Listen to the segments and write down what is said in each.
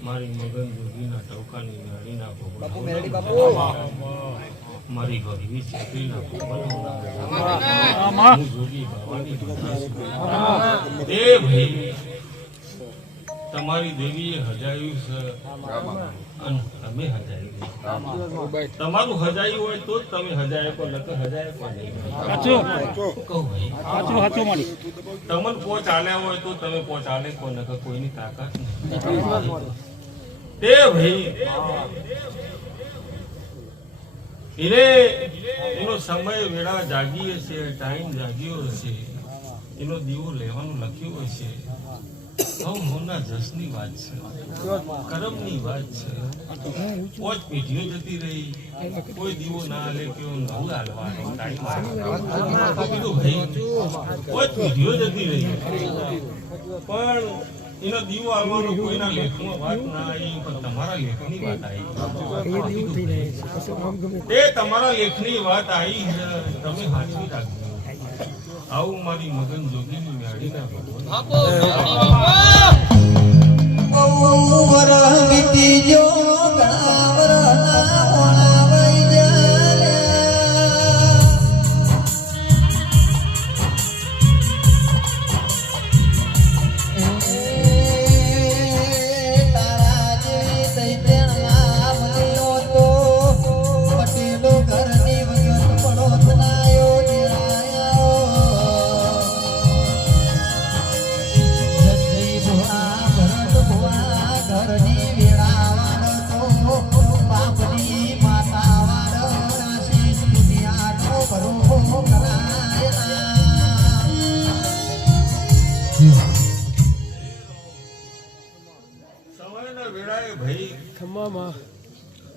મારી મગન જોગીના ટવકાની નાળીના મારી ભગવી છત્રીના હું જોગી બાવાની એ ભાઈ તમારી દેવીએ હજાયું છે અને તમે હજાયું તમારું હજાયું હોય તો જ તમે હજાય કો નકર હજાય કો નહીં કહું ભાઈ તમને પોચ આલ્યા હોય તો તમે પોચ આલે કો નકર કોઈની તાકાત નહીં તે ભાઈ એનો સમય વેળા જાગી હશે ટાઈમ જાગ્યો હશે એનો દીવો લેવાનું લખ્યું હશે મોના જસની વાત છે કરમની વાત છે પોચ પેઢીઓ જતી રહી કોઈ દીવો ના હાલે કેવો નવું હાલવાનો કીધું ભાઈ પોચ પેઢીઓ જતી રહી પણ એનો દીવો આવવાનો કોઈના લેખમાં વાત ના આવી પણ તમારા લેખની વાત આવી તે તમારા લેખની વાત આવી તમે હાચવી રાખજો આવું મારી મગન જોગીની મેળીના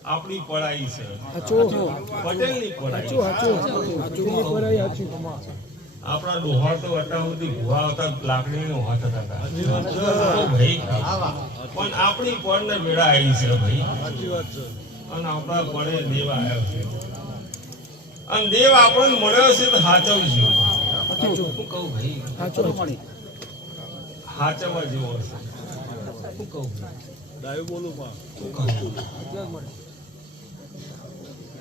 આપણી પડાઈ છે, પટેલની પડાઈ. આપણા ડોહા તો અત્યાર સુધી ભૂવા હતા, લાકડીનો હાથ હતા. તો ભાઈ પણ આપણી પડ ને વેળા આવી છે ભાઈ, અને આપણા પડે દેવ આવ્યો છે, અને દેવ આપણને મળ્યો છે તો સાચવજો. શું કહું ભાઈ, સાચવવા જેવો છે. શું કહું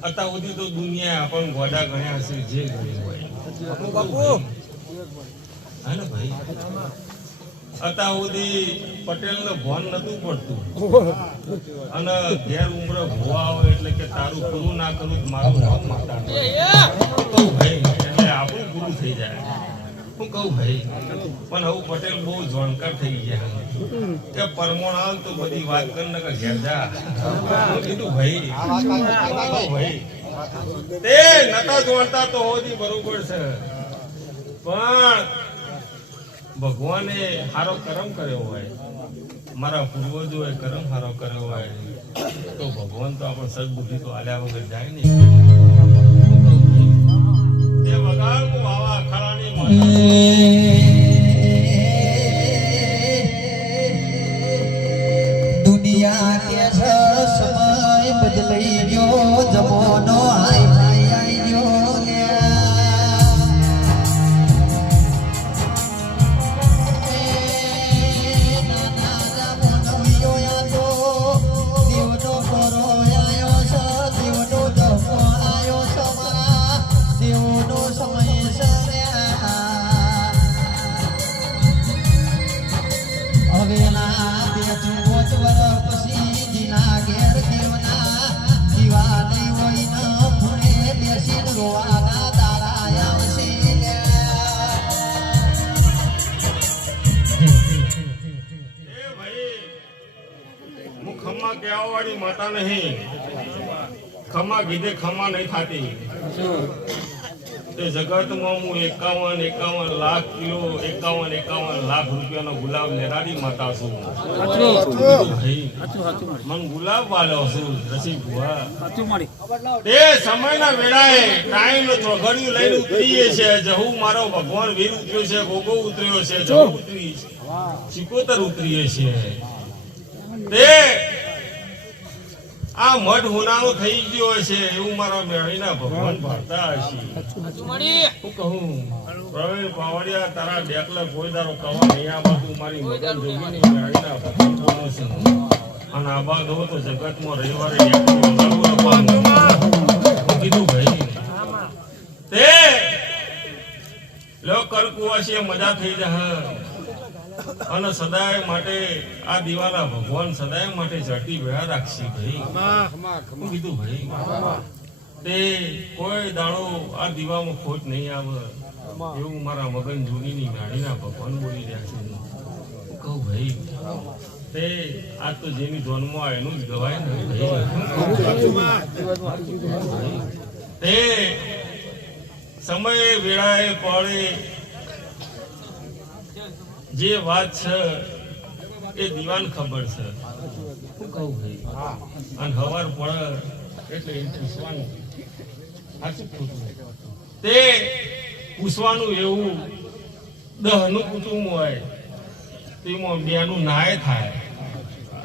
અત્યાર સુધી તો દુનિયા આપણને ગોડા ગણ્યા છે, જે ગણી હોય. હા ને ભાઈ, અત્યાર સુધી પટેલ ને ભાન નતું પડતું, અને ઘેર ઉમરે ભૂવા આવે એટલે કે તારું પૂરું ના કરું મારું નામ માતા ભાઈ, એટલે આપણું પૂરું થઈ જાય. શું કહું ભાઈ, પણ હવે પટેલ બહુ જાણકાર થઈ ગયા કે પરમોણા તો બધી વાત કરીને કે ઘેર જા. કીધું ભાઈ તે નતા જોડતા તો હોદી બરોબર છે, પણ ભગવાને સારો કર્મ કર્યો હોય, મારા પૂર્વજોએ કર્મ સારો કર્યો હોય, તો ભગવાન તો આપણે સદબુદ્ધિ તો આલ્યા વગર જાય નહીં. તે વગાડવું આવા અખાડાની દુનિયા કે સમય બદલાઈ ગયો, જમાનો આઈ ગયો માતા નહીં, ખમા કીધે ખમા નહીં થતી. તે જગતમાં હું 51 લાખ કિલો 51 લાખ રૂપિયાનો ગુલાબ લેનારી માતા છું. મન ગુલાબ વાળો છું રસી ભુવા. તે સમયના વેળાએ ટાઈમ ચોઘડિયું લઈને ઉતરીએ છે. જહુ મારો ભગવાન વીર ઉતર્યો છે, ગોગો ઉતર્યો છે, જહુ ઉતરી સિકોતર ઉતરીએ છે. તે આ મઠ હુનાનો થઈ ગયો છે એવું મારા મેળીના ભગવાન ભરતા હશે. હું કહું પ્રવીણ પાવડિયા તારા ડેકલે કોઈ દારો કવા નહીં આ બાજુ મારી મગન જોગીની મેળીના ભગવાન બોલું છું, અને આ બાજુ તો જગતમાં રવિવારે કીધું ભાઈ તે લો કરકુવાસી મજા થઈ જાય, અને સદાય માટે આ દીવાના ભગવાન સદાય માટે ઝડપી ભેળા રાખશે ભાઈ. હું કીધું ભાઈ તે કોઈ દાડો આ દીવામાં ખોટ નહીં આવે એવું મારા મગન જૂનીની ગાડીના ભગવાન બોલી રહ્યા છે. હું કહું ભાઈ તે આજ તો જેની ધોનમાં આવે એનું જ ગવાય ને ભાઈ. તે સમયે વેળાએ પડે જે વાત છે એ દીવાન ખબર છે. શું કહું ભાઈ, અને હવાર પડે એટલે પૂછવાનું સાચું ખોટું. તે પૂછવાનું એવું 10 નું કુટુંબ હોય તેમાં 2 નું નાય થાય,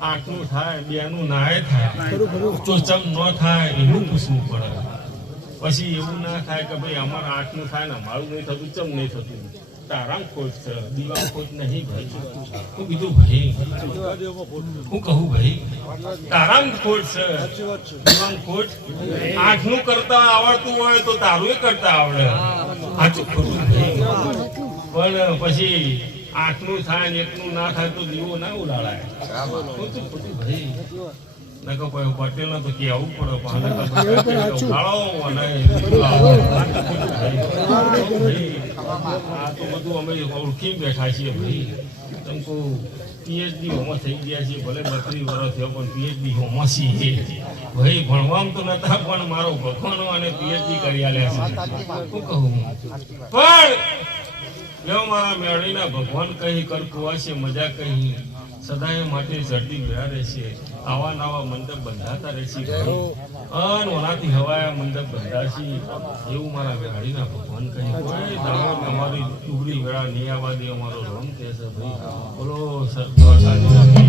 8 નું થાય, 2 નું નાય થાય, ચોચમ ન થાય એનું પૂછવું પડે. પછી એવું ના થાય કે ભાઈ અમારે 8 નું થાય ને અમારું નહીં થતું, ચમ નહીં થતું. તારામ ખોટ છે, દીવા ખોટ નહીં ભાઈ. હું કીધું ભાઈ, હું કહું ભાઈ તારામ ખોટ છે, દીવામ ખોટ. 8 નું કરતા આવડતું હોય તો તારું એ કરતા આવડે, સાચું ખોટું ભાઈ. પણ પછી 8 નું થાય ને 1 નું ના થાય તો દીવો ના ઉડાડાય. ખોટું ખોટું ભાઈ. નકો પટેલ તો કેવું પડે આ તો બધું અમે ઓળખી બેઠા છીએ ભાઈ. તમકો પીએચડી હોમાં થઈ ગયા છીએ, ભલે 32 વર્ષ થયો પણ પીએચડી હોમાં છીએ ભાઈ. ભણવામાં તો નતા પણ મારો ભગવાનો અને પીએચડી કરી આલ્યા છે. શું કહું પણ લેવો મારા મેળવીના ભગવાન કહી કરકુવા છે મજા કહી સદાય માટે ઝડપી ભેળા રહેશે. આવા નવા મંડપ બંધાતા રહેશે અન ઓનાથી હવાયા મંડપ બંધાશી એવું મારા ગાડીના ભગવાન કહે કોઈ દાવો અમારી ટુકડી વેળા નહીં આવવા દે અમારો રોમ કહે છે ભાઈ બોલો સરદાર